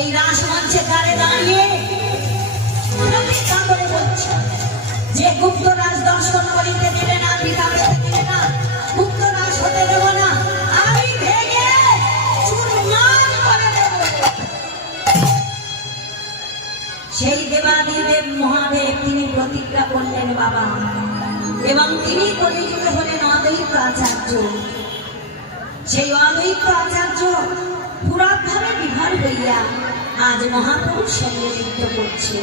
এই রাসমঞ্চের ধারে দাঁড়িয়ে যে গুপ্ত রাজ দর্শন করিতে দিলে না, পিতা দিলে না, গুপ্ত রাজ হতে দেব না, আমি ভেঙে দেব। সেই দেবাদিদেব মহাদেব, তিনি প্রতিজ্ঞা করলেন, বাবা, এবং তিনি কলিযুগে হলেন অদ্বৈত আচার্য। সেই অদ্বৈত আচার্য পুরাভাবে বিভার হইয়া আজ মহাপুরুষ সঙ্গে নৃত্য করছে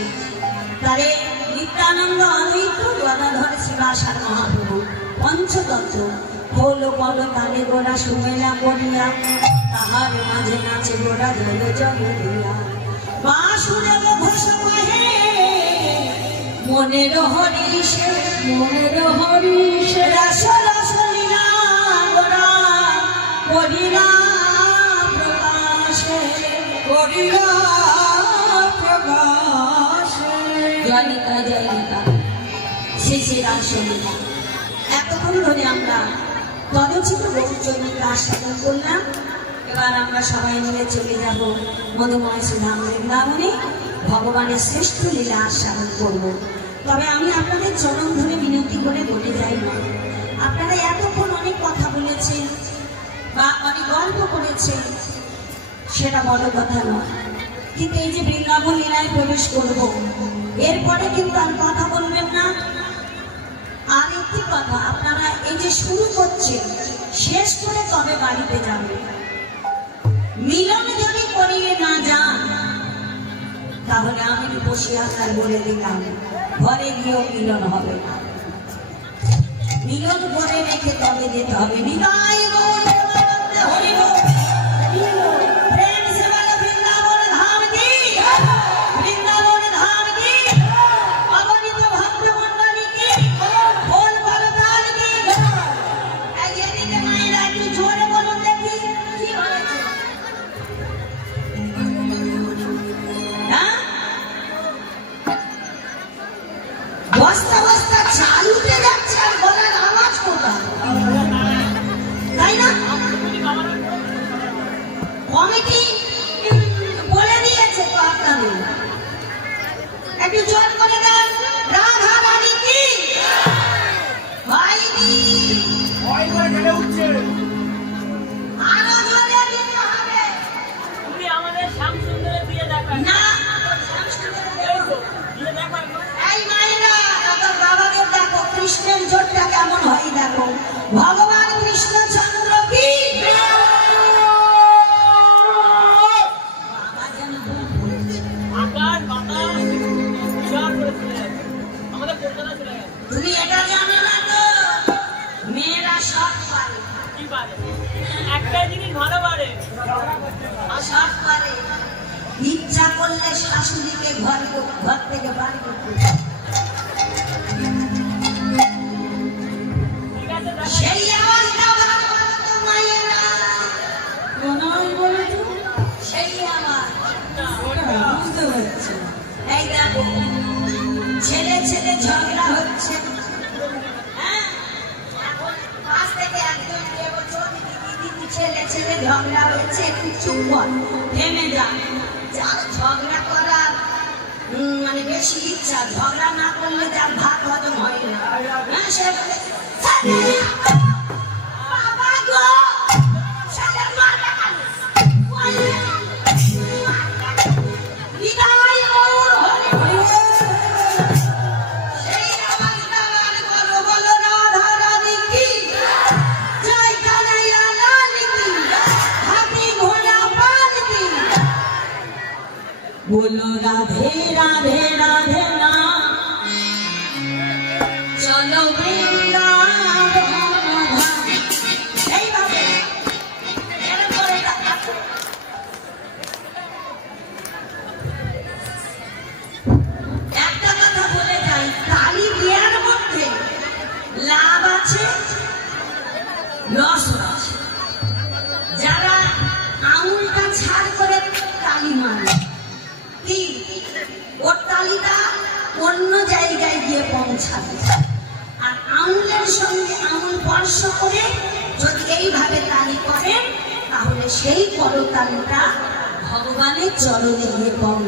তারে নিত্যানন্দ অদ্বৈত গদাধর শিবাসার মহাপ্রভু পঞ্চতন্ত্র। হল গোড়া সুমেলা করিয়া, তাহার মাঝে নাচে গোড়া জল জগরিয়া বাসুদেব ঘোষ কহে মনের হরিষে মনের হরিষে। রস গোড়া করিলা প্রকাশে। জয়িতা জয়িতা শ্রী শ্রী রাসলীলা এতক্ষণ ধরে আমরা তদচিত গৌরচন্দ্রকে আস্বাদন করলাম। এবার আমরা সবাই মিলে চলে যাব মধুময় সুধাম বৃন্দাবনে। ভগবানের শ্রেষ্ঠ লীলা আস্বাদন করব। তবে আমি আপনাদের চরণ ধরে বিনতি করে বলে যাই না। আপনারা এতক্ষণ অনেক কথা বলেছেন বা অনেক গল্প করেছেন। সেটা বড় কথা নয়। কিন্তু এই যে বৃন্দাবন লীলায় প্রবেশ করব, এরপরে কিন্তু আর কথা বলবেন না। আর একটি কথা, আপনারা এই যে শুরু করছেন, শেষ করে তবে বাড়িতে যাবেন? মিলন যদি করিয়ে না যান, তাহলে আমি বসে আসার বলে দিলাম ঘরে গিয়েও মিলন হবে না। মিলন করে রেখে তবে যেতে হবে? প্রেমানন্দে হরি বস্তা বস্তা চাল উঠে যাচ্ছে আর গলার আওয়াজ কোথায়? তাই না? কমিটি আমাদের কলকাতা চলে গেছে। তুমি এটা জানো না তো? মেয়েরা সব পারে। কি পারে? একটাই জিনিস ভালো পারে। সব পারে। ইচ্ছা করলে শাশুড়িকে ঘর ঘর থেকে বাড়ি করতে ঝগড়া হয়েছে একটু চুপ থেমে যা যার ঝগড়া করা মানে বেশি ইচ্ছা, ঝগড়া না করলে যার ভাত হজম হয় না। হ্যাঁ সে তাহলে সেই করতালটা ভগবানের চরণে গিয়ে বন্ধ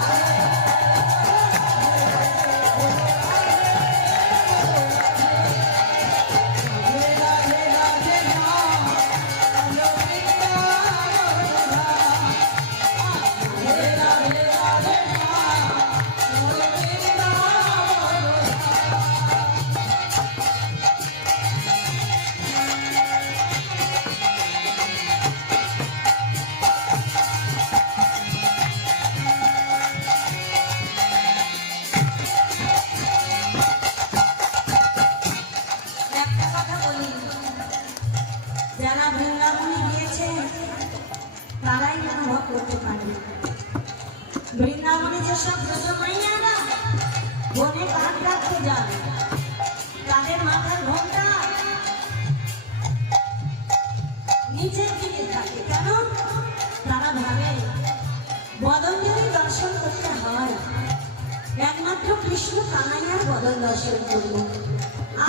কৃষ্ণ কামাইয়ার বদল দর্শন করল।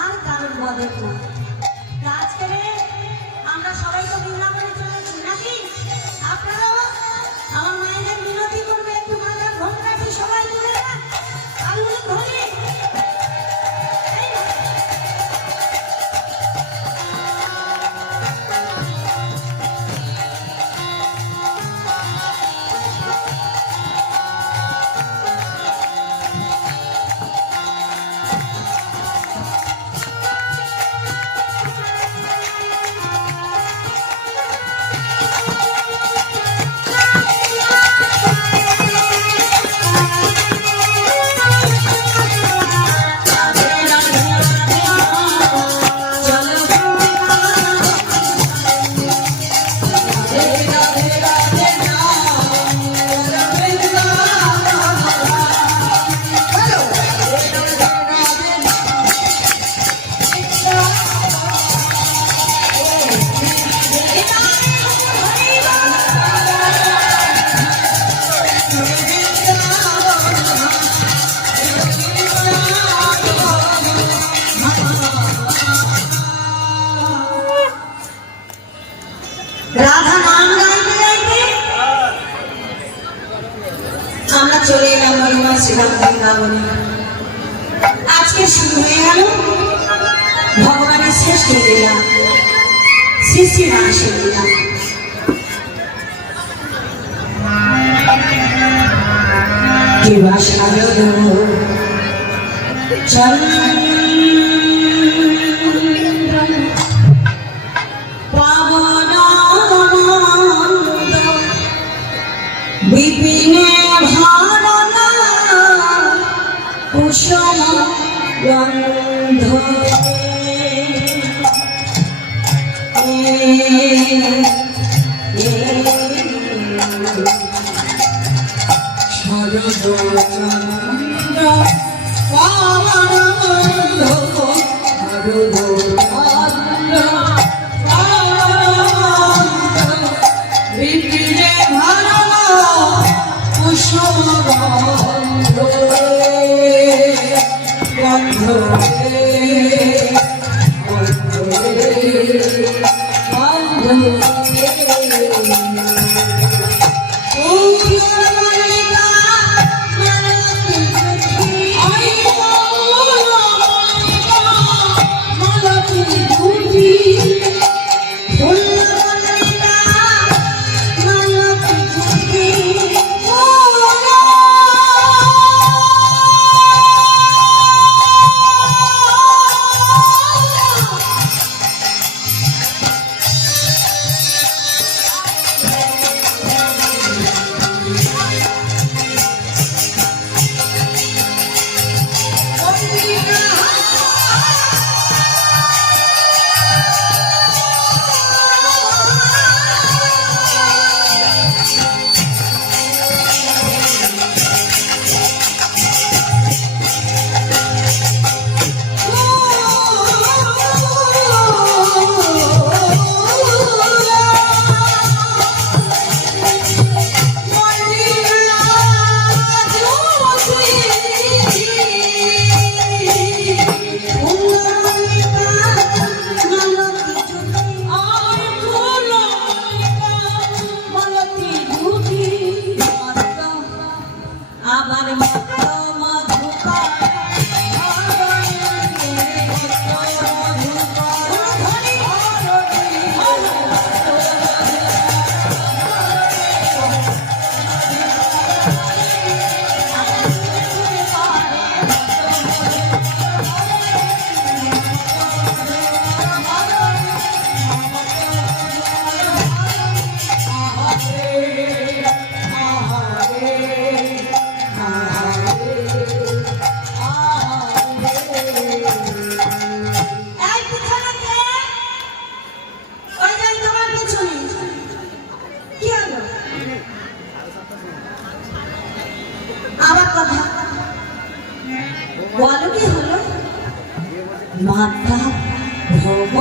আর কারোর বদল না। কাজ করে আমরা সবাই তো বৃন্দাবনে চলেছি, নাকি? আপনারাও আমার মায়েদের মিনতি শ্রী রাসের লীলা চন্দ্র পাবনানন্দ বিপিনে ভারনা কুসুম গন্ধ শরদ মাতা ভব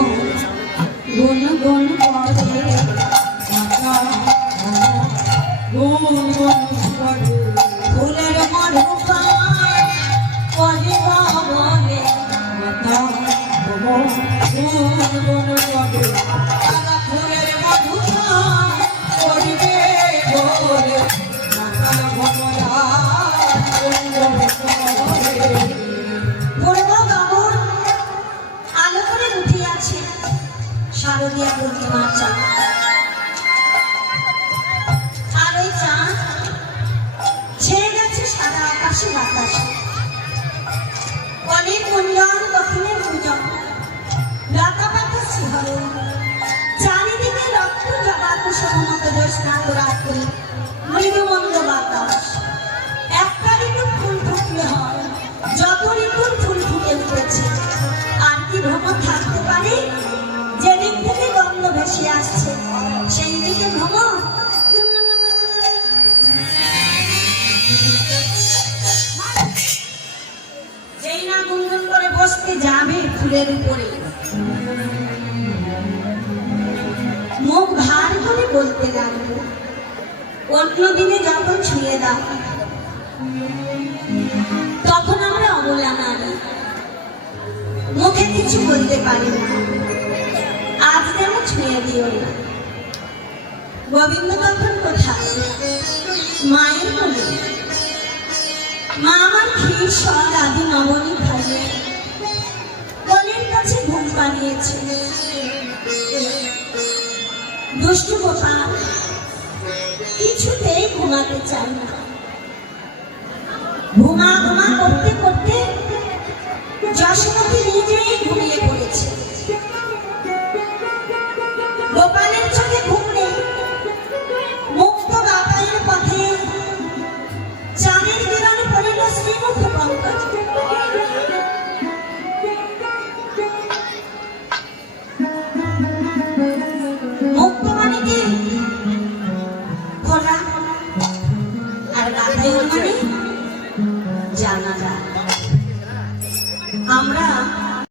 妈妈 ভেসে যাবে ফুলের উপরে। মুখ ভার করে বলতে লাগল, অন্য দিনে যখন ছুঁয়ে দাও, তখন আমরা অবলা নারী। মুখে কিছু বলতে পারি না। আজ কেন ছুঁয়ে দিও না। গোবিন্দ তখন কোথায়? মায়ের মনে মা আমার ক্ষীর সব আদি নবনী ভাবে বানিয়েছে দুষ্ট গোপাল, কিছুতেই ঘুমাতে চাই না। ঘুমা ঘুমা করতে করতে যশোমতী নিজেই ঘুমিয়ে পড়েছে।